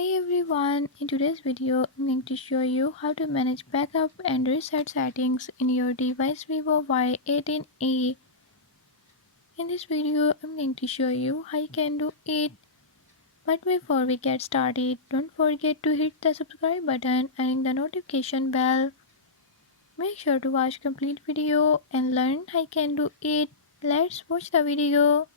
Hey everyone, in today's video I'm going to show you how to manage backup and reset settings in your device Vivo Y18e. In this video I'm going to show you how you can do it. But before we get started, don't forget to hit the subscribe button and ring the notification bell. Make sure to watch complete video and learn how you can do it. Let's watch the video.